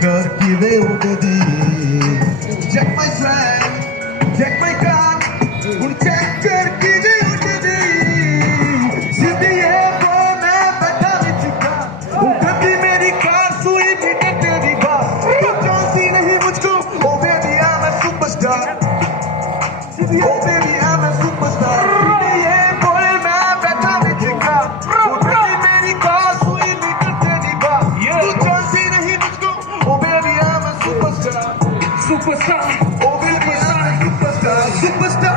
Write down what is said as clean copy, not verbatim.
Give it to the check my swag, check my car, check give it to the सीधी है वो मैं बैठा बिचका कभी मेरी कार सुई भी तेरी बात तू जानती नहीं मुझको oh baby I'm a superstar oh baby I'm a superstar सीधी है वो मैं बैठा बिचका कभी मेरी कार सुई भी तेरी बात तू जानती नहीं मुझको oh baby I'm a superstar Superstar, oh baby I'm a superstar